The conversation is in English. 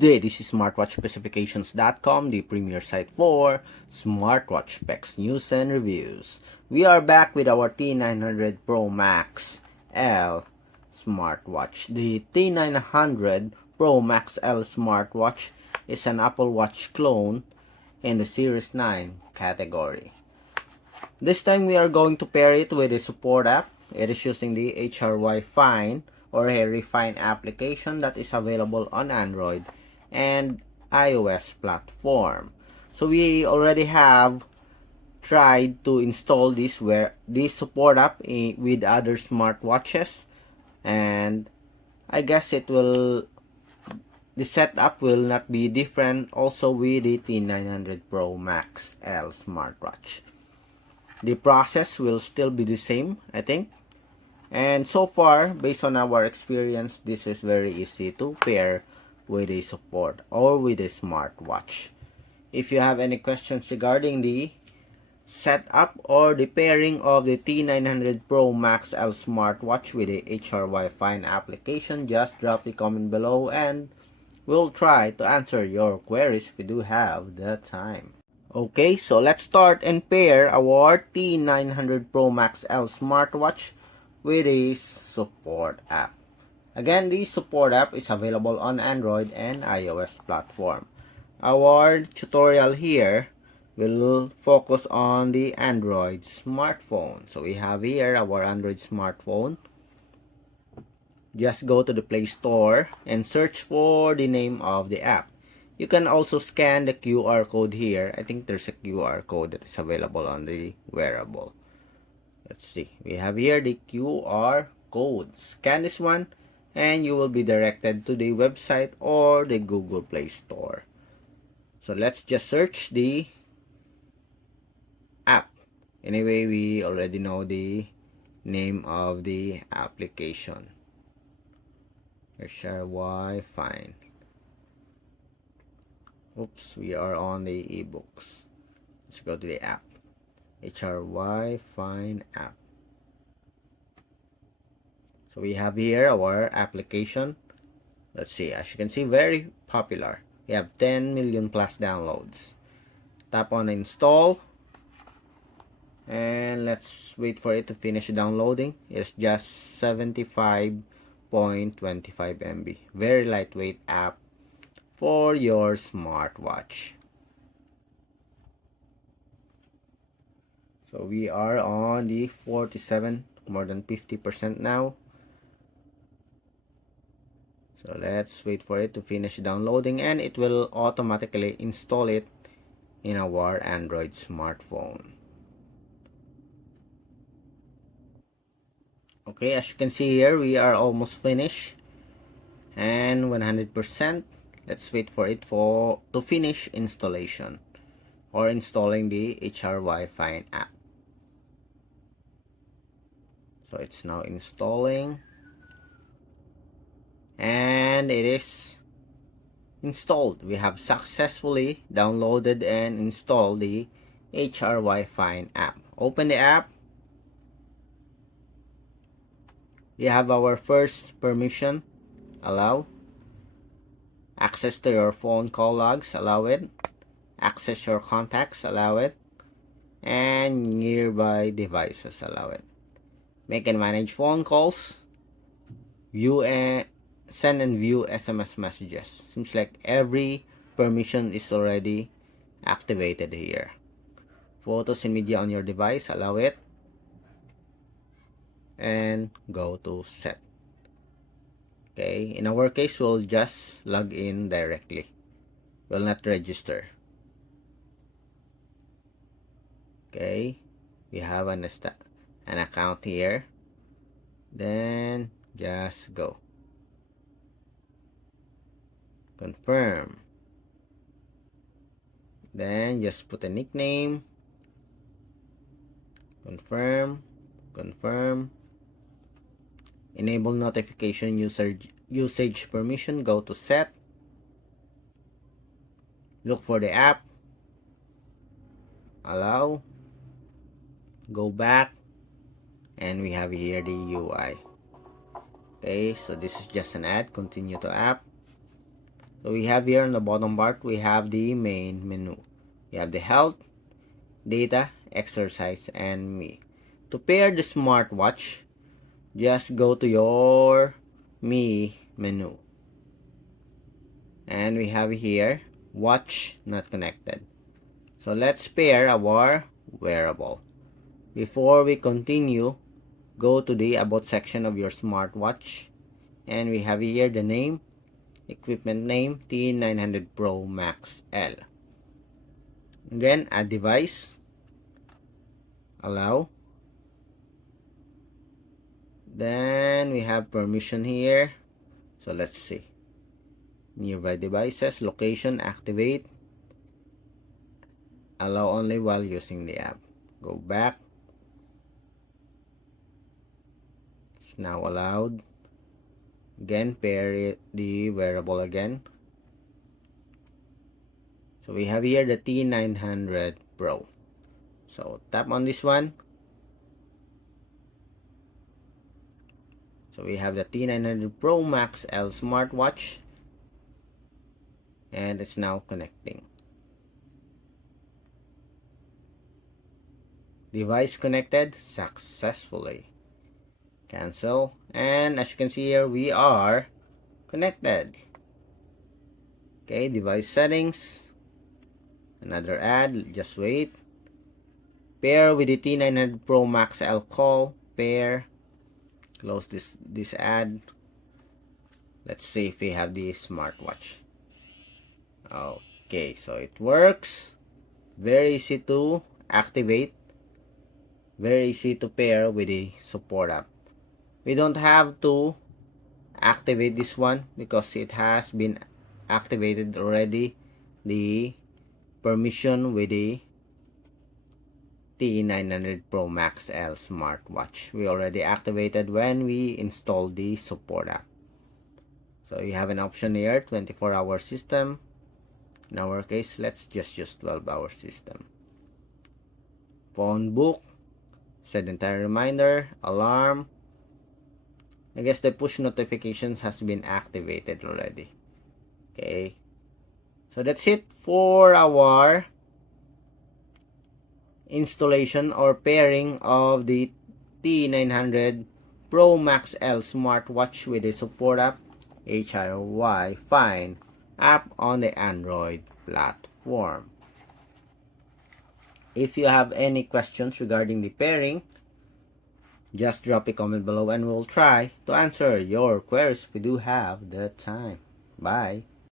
Good day, this is smartwatchspecifications.com, the premier site for smartwatch specs, news, and reviews. We are back with our T900 Pro Max L smartwatch. The T900 Pro Max L smartwatch is an Apple Watch clone in the Series 9 category. This time we are going to pair it with a support app. It is using the HRYFine or HRYFine application that is available on Android and iOS platform. So we already have tried to install this support app with other smartwatches, and I guess the setup will not be different also with the T900 Pro Max L smartwatch. The process will still be the same, I think. And so far, based on our experience, this is very easy to pair with a support or with a smartwatch. If you have any questions regarding the setup or the pairing of the T900 Pro Max L smartwatch with the HRYFine application, just drop a comment below and we'll try to answer your queries if we do have the time. Okay, so let's start and pair our T900 Pro Max L smartwatch with a support app. Again, the support app is available on Android and iOS platform. Our tutorial here will focus on the Android smartphone. So we have here our Android smartphone. Just go to the Play Store and search for the name of the app. You can also scan the QR code here. I think there's a QR code that is available on the wearable. Let's see. We have here the QR code. Scan this one and you will be directed to the website or the Google Play Store. So let's just search the app. Anyway, we already know the name of the application. HRYFine. Oops, we are on the ebooks. Let's go to the app. HRYFine app. So we have here our application. Let's see, as you can see, very popular. We have 10 million plus downloads. Tap on install. And let's wait for it to finish downloading. It's just 75.25 MB. Very lightweight app for your smartwatch. So we are on the 47, more than 50% now. So let's wait for it to finish downloading and it will automatically install it in our Android smartphone. Okay, as you can see here, we are almost finished and 100%. Let's wait for it to finish installation or installing the HRYFine app. So it's now installing and it is installed. We have successfully downloaded and installed the HRYFine app. Open the app. We have our first permission, allow. Access to your phone call logs, allow it. Access your contacts, allow it. And nearby devices, allow it. Make and manage phone calls. View and send and view SMS messages. Seems like every permission is already activated here. Photos and media on your device, allow it. And go to set. Okay, in our case, we'll just log in directly. Will not register. Okay, we have an account here. Then just go. Confirm. Then just put a nickname. Confirm. Confirm. Enable notification usage permission. Go to set. Look for the app. Allow. Go back. And we have here the UI. Okay, so this is just an ad. Continue to app. So we have here on the bottom part, we have the main menu. We have the health, data, exercise, and me. To pair the smartwatch, just go to your me menu. And we have here, watch not connected. So let's pair our wearable. Before we continue, go to the about section of your smartwatch. And we have here the name, equipment name, T900 Pro Max L. Again, add device, allow. Then we have permission here. So let's see. Nearby devices, location, activate. Allow only while using the app. Go back. It's now allowed. Again, pair the wearable again. So we have here the T900 Pro. So tap on this one. So we have the T900 Pro Max L smartwatch. And it's now connecting. Device connected successfully. Cancel. And as you can see here, we are connected. Okay, device settings. Another ad. Just wait. Pair with the T900 Pro Max L call. Pair. Close this ad. Let's see if we have the smartwatch. Okay, so it works. Very easy to activate. Very easy to pair with the support app. We don't have to activate this one because it has been activated already. The permission with the T900 Pro Max L smartwatch. We already activated when we installed the support app. So you have an option here, 24-hour system. In our case, let's just use 12-hour system. Phone book, sedentary reminder, alarm. I guess the push notifications has been activated already. Okay. So that's it for our installation or pairing of the T900 Pro Max L smartwatch with the support app, HRYFine App on the Android platform. If you have any questions regarding the pairing, just drop a comment below and we'll try to answer your queries if we do have the time. Bye.